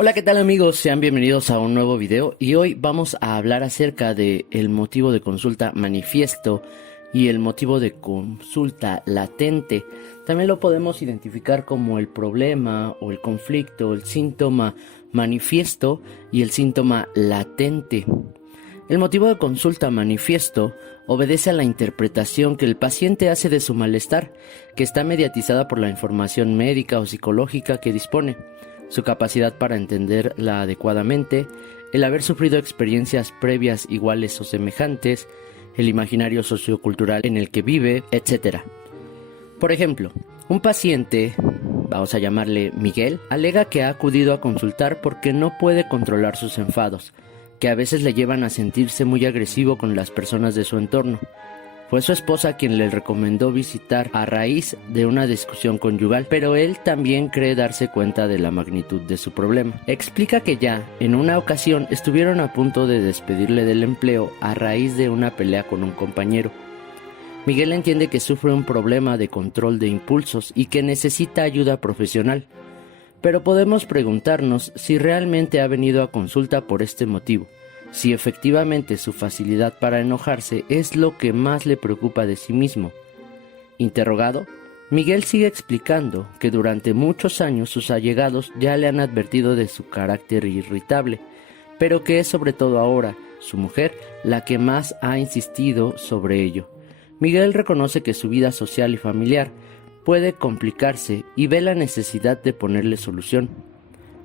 Hola, ¿qué tal amigos? Sean bienvenidos a un nuevo video y hoy vamos a hablar acerca de el motivo de consulta manifiesto y el motivo de consulta latente. También lo podemos identificar como el problema o el conflicto, el síntoma manifiesto y el síntoma latente. El motivo de consulta manifiesto obedece a la interpretación que el paciente hace de su malestar, que está mediatizada por la información médica o psicológica que dispone, su capacidad para entenderla adecuadamente, el haber sufrido experiencias previas iguales o semejantes, el imaginario sociocultural en el que vive, etc. Por ejemplo, un paciente, vamos a llamarle Miguel, alega que ha acudido a consultar porque no puede controlar sus enfados, que a veces le llevan a sentirse muy agresivo con las personas de su entorno. Fue su esposa quien le recomendó visitar a raíz de una discusión conyugal, pero él también cree darse cuenta de la magnitud de su problema. Explica que ya, en una ocasión, estuvieron a punto de despedirle del empleo a raíz de una pelea con un compañero. Miguel entiende que sufre un problema de control de impulsos y que necesita ayuda profesional. Pero podemos preguntarnos si realmente ha venido a consulta por este motivo, si efectivamente su facilidad para enojarse es lo que más le preocupa de sí mismo. Interrogado, Miguel sigue explicando que durante muchos años sus allegados ya le han advertido de su carácter irritable, pero que es sobre todo ahora su mujer la que más ha insistido sobre ello. Miguel reconoce que su vida social y familiar puede complicarse y ve la necesidad de ponerle solución.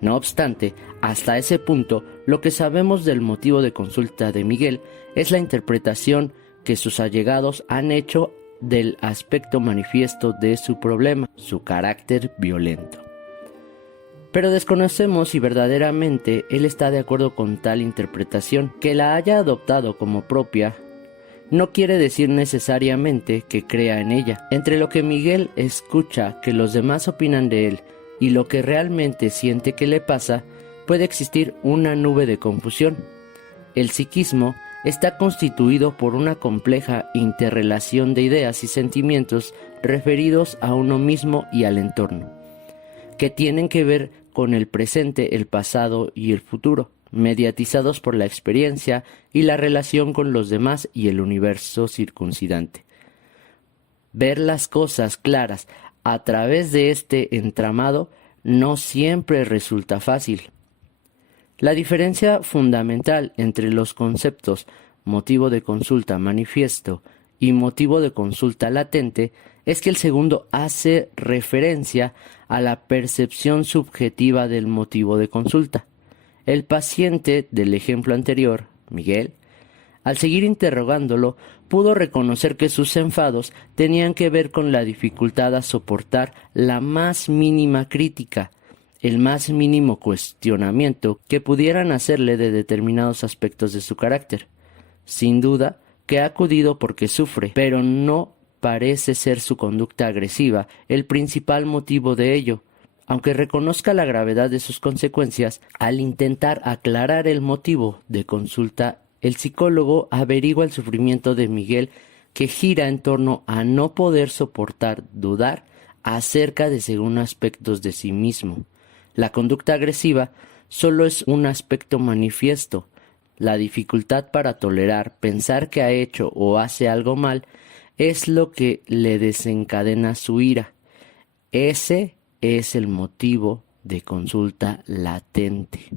No obstante, hasta ese punto, lo que sabemos del motivo de consulta de Miguel es la interpretación que sus allegados han hecho del aspecto manifiesto de su problema, su carácter violento. Pero desconocemos si verdaderamente él está de acuerdo con tal interpretación. Que la haya adoptado como propia no quiere decir necesariamente que crea en ella. Entre lo que Miguel escucha que los demás opinan de él y lo que realmente siente que le pasa, puede existir una nube de confusión. El psiquismo está constituido por una compleja interrelación de ideas y sentimientos referidos a uno mismo y al entorno, que tienen que ver con el presente, el pasado y el futuro, mediatizados por la experiencia y la relación con los demás y el universo circuncidante. Ver las cosas claras a través de este entramado no siempre resulta fácil. La diferencia fundamental entre los conceptos motivo de consulta manifiesto y motivo de consulta latente es que el segundo hace referencia a la percepción subjetiva del motivo de consulta. El paciente del ejemplo anterior, Miguel, al seguir interrogándolo, pudo reconocer que sus enfados tenían que ver con la dificultad a soportar la más mínima crítica, el más mínimo cuestionamiento que pudieran hacerle de determinados aspectos de su carácter. Sin duda que ha acudido porque sufre, pero no parece ser su conducta agresiva el principal motivo de ello. Aunque reconozca la gravedad de sus consecuencias, al intentar aclarar el motivo de consulta, el psicólogo averigua el sufrimiento de Miguel, que gira en torno a no poder soportar dudar acerca de según aspectos de sí mismo. La conducta agresiva solo es un aspecto manifiesto. La dificultad para tolerar, pensar que ha hecho o hace algo mal, es lo que le desencadena su ira. Ese es el motivo de consulta latente.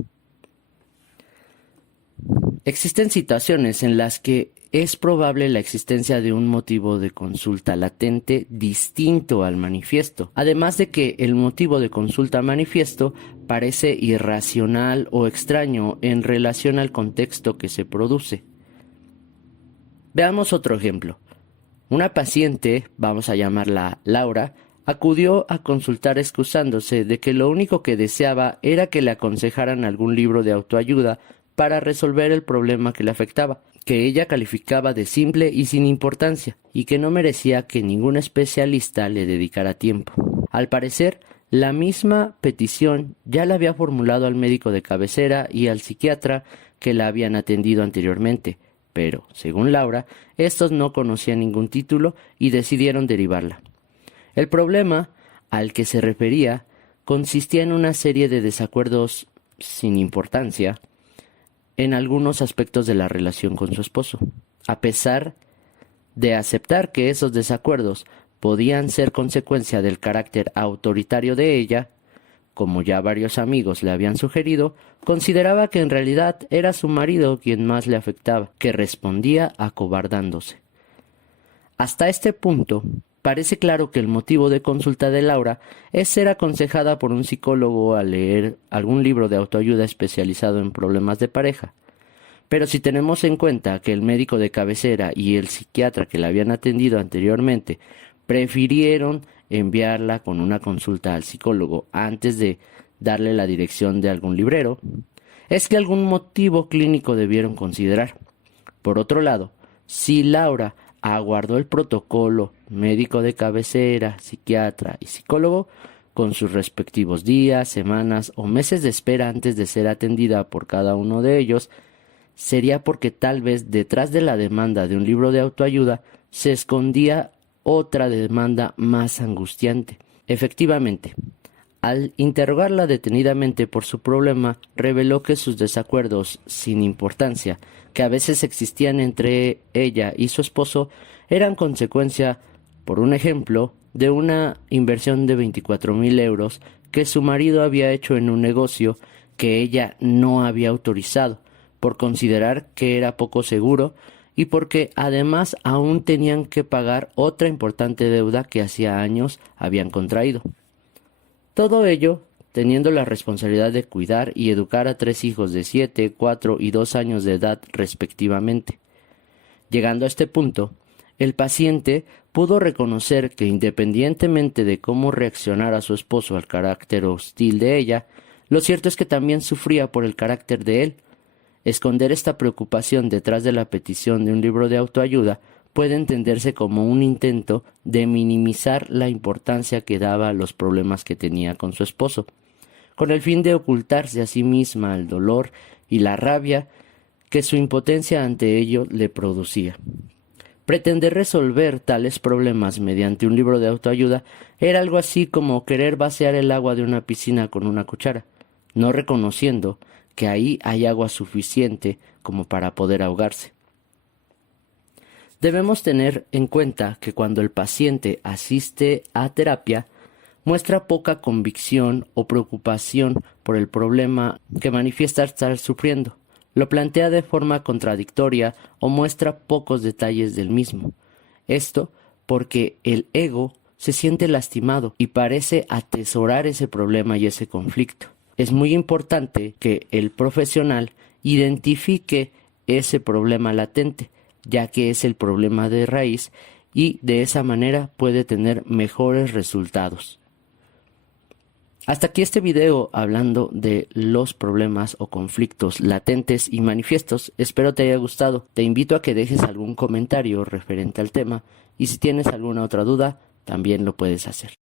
Existen situaciones en las que es probable la existencia de un motivo de consulta latente distinto al manifiesto, además de que el motivo de consulta manifiesto parece irracional o extraño en relación al contexto que se produce. Veamos otro ejemplo. Una paciente, vamos a llamarla Laura, acudió a consultar excusándose de que lo único que deseaba era que le aconsejaran algún libro de autoayuda para resolver el problema que le afectaba, que ella calificaba de simple y sin importancia, y que no merecía que ningún especialista le dedicara tiempo. Al parecer, la misma petición ya la había formulado al médico de cabecera y al psiquiatra que la habían atendido anteriormente, pero, según Laura, estos no conocían ningún título y decidieron derivarla. El problema al que se refería consistía en una serie de desacuerdos sin importancia en algunos aspectos de la relación con su esposo, a pesar de aceptar que esos desacuerdos podían ser consecuencia del carácter autoritario de ella. Como ya varios amigos le habían sugerido, consideraba que en realidad era su marido quien más le afectaba, que respondía acobardándose. Hasta este punto, parece claro que el motivo de consulta de Laura es ser aconsejada por un psicólogo al leer algún libro de autoayuda especializado en problemas de pareja. Pero si tenemos en cuenta que el médico de cabecera y el psiquiatra que la habían atendido anteriormente prefirieron enviarla con una consulta al psicólogo antes de darle la dirección de algún librero, es que algún motivo clínico debieron considerar. Por otro lado, si Laura aguardó el protocolo médico de cabecera, psiquiatra y psicólogo con sus respectivos días, semanas o meses de espera antes de ser atendida por cada uno de ellos, sería porque tal vez detrás de la demanda de un libro de autoayuda se escondía otra demanda más angustiante. Efectivamente, al interrogarla detenidamente por su problema, reveló que sus desacuerdos sin importancia, que a veces existían entre ella y su esposo, eran consecuencia, por un ejemplo, de una inversión de 24,000 euros que su marido había hecho en un negocio que ella no había autorizado, por considerar que era poco seguro y porque además aún tenían que pagar otra importante deuda que hacía años habían contraído. Todo ello teniendo la responsabilidad de cuidar y educar a 3 hijos de 7, 4 y 2 años de edad respectivamente. Llegando a este punto, el paciente pudo reconocer que independientemente de cómo reaccionara su esposo al carácter hostil de ella, lo cierto es que también sufría por el carácter de él. Esconder esta preocupación detrás de la petición de un libro de autoayuda puede entenderse como un intento de minimizar la importancia que daba a los problemas que tenía con su esposo, con el fin de ocultarse a sí misma el dolor y la rabia que su impotencia ante ello le producía. Pretender resolver tales problemas mediante un libro de autoayuda era algo así como querer vaciar el agua de una piscina con una cuchara, no reconociendo que ahí hay agua suficiente como para poder ahogarse. Debemos tener en cuenta que cuando el paciente asiste a terapia, muestra poca convicción o preocupación por el problema que manifiesta estar sufriendo, lo plantea de forma contradictoria o muestra pocos detalles del mismo. Esto porque el ego se siente lastimado y parece atesorar ese problema y ese conflicto. Es muy importante que el profesional identifique ese problema latente, ya que es el problema de raíz y de esa manera puede tener mejores resultados. Hasta aquí este video hablando de los problemas o conflictos latentes y manifiestos. Espero te haya gustado. Te invito a que dejes algún comentario referente al tema y si tienes alguna otra duda, también lo puedes hacer.